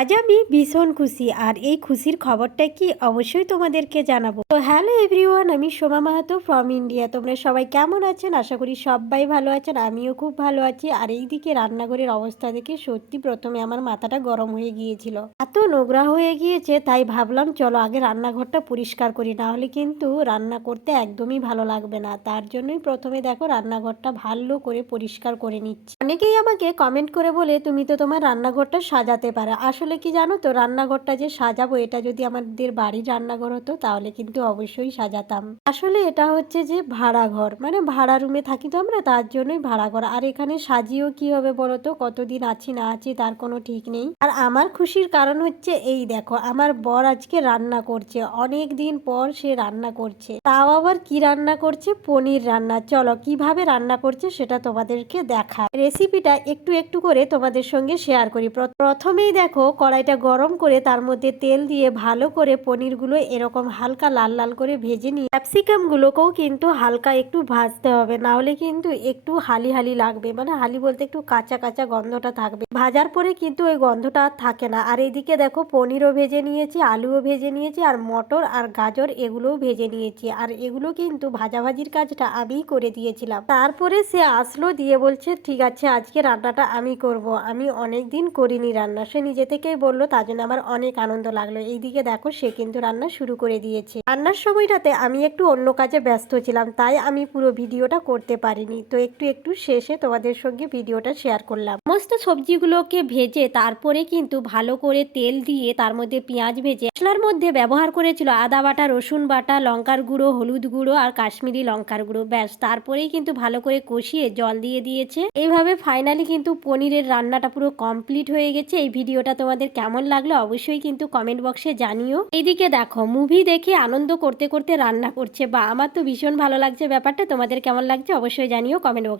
আজ আমি ভীষণ খুশি আর এই খুশির খবরটা কি অবশ্যই তোমাদেরকে জানাবো। তো হ্যালো এভরিওয়ান, আমি সোমা মাহাতো ফ্রম ইন্ডিয়া। তোমরা সবাই কেমন আছেন? আশা করি সবাই ভালো আছেন, আমিও খুব ভালো আছি। আর এইদিকে রান্নাঘরের অবস্থা দেখে সত্যি প্রথমে আমার মাথাটা গরম হয়ে গিয়েছিল, এত নোংরা হয়ে গিয়েছে। তাই ভাবলাম চলো আগে রান্নাঘরটা পরিষ্কার করি, না হলে কিন্তু রান্না করতে একদমই ভালো লাগবে না। তার জন্যই প্রথমে দেখো রান্নাঘরটা ভালো করে পরিষ্কার করে নিচ্ছি। অনেকেই আমাকে কমেন্ট করে বলে তুমি তো তোমার রান্নাঘরটা সাজাতে পারো। আসলে কি জানো তো, রান্নাঘরটা যে সাজাবো এটা যদি আমাদের বাড়ির রান্নাঘর হতো তাহলে কিন্তু অবশ্যই সাজাতাম। আসলে এটা হচ্ছে যে ভাড়া ঘর, মানে ভাড়া রুমে থাকি তো আমরা, তার জন্যই ভাড়া ঘর। আর এখানে সাজিয়েও কি হবে বলো তো, কতদিন আছি না আছি তার কোনো ঠিক নেই। আর আমার খুশির কারণ হচ্ছে এই দেখো, আমার বর আজকে রান্না করছে, অনেক দিন পর সে রান্না করছে। তাও আবার কি রান্না করছে? পনির রান্না। চলো কিভাবে রান্না করছে সেটা তোমাদেরকে দেখা, রেসিপিটা একটু একটু করে তোমাদের সঙ্গে শেয়ার করি। প্রথমেই দেখো কড়াইটা গরম করে তার মধ্যে তেল দিয়ে ভালো করে পনিরগুলো এরকম হালকা লাল লাল করে ভেজে নিয়ে ক্যাপসিকাম গুলোকেও কিন্তু হালকা একটু ভাজতে হবে, না হলে কিন্তু একটু হালি হালি লাগবে। মানে হালি বলতে একটু কাঁচা কাঁচা গন্ধটা থাকবে, ভাজার পরে কিন্তু ওই গন্ধটা আর থাকে না। আর এইদিকে দেখো পনিরও ভেজে নিয়েছি, আলুও ভেজে নিয়েছি, আর মটর আর গাজর এগুলোও ভেজে নিয়েছি। আর এগুলো কিন্তু ভাজাভাজির কাজটা আমিই করে দিয়েছিলাম। তারপরে সে আসলো, দিয়ে বলছে ঠিক আছে আজকে রান্নাটা আমি করব, আমি অনেক দিন করিনি রান্না। সে নিজে থেকেই বললো, তার জন্য আমার অনেক আনন্দ লাগলো। এইদিকে দেখো সে কিন্তু রান্না শুরু করে দিয়েছে। রান্নার সময়টাতে আমি একটু অন্য কাজে ব্যস্ত ছিলাম, তাই আমি পুরো ভিডিওটা করতে পারিনি। তো একটু একটু শেষে তোমাদের সঙ্গে ভিডিওটা শেয়ার করলাম। সমস্ত সবজিগুলোকে ভেজে তারপরে কিন্তু ভালো করে তেল দিয়ে তার মধ্যে পেঁয়াজ ভেজে মশলার মধ্যে ব্যবহার করেছিল আদা বাটা, রসুন বাটা, লঙ্কার গুঁড়ো, হলুদ গুঁড়ো আর কাশ্মীরি লঙ্কার গুঁড়ো। ব্যাস, তারপরেই কিন্তু ভালো করে কষিয়ে জল দিয়ে দিয়েছে। এইভাবে ফাইনালি কিন্তু পনিরের রান্নাটা পুরো কমপ্লিট হয়ে গেছে। এই ভিডিওটা তোমাদের কেমন লাগলো অবশ্যই কিন্তু কমেন্ট বক্সে জানিও। এইদিকে দেখো মুভি দেখে আনন্দ করতে করতে রান্না করছে, বা আমার তো ভীষণ ভালো লাগছে ব্যাপারটা। তোমাদের কেমন লাগছে অবশ্যই জানিও কমেন্ট বক্সে।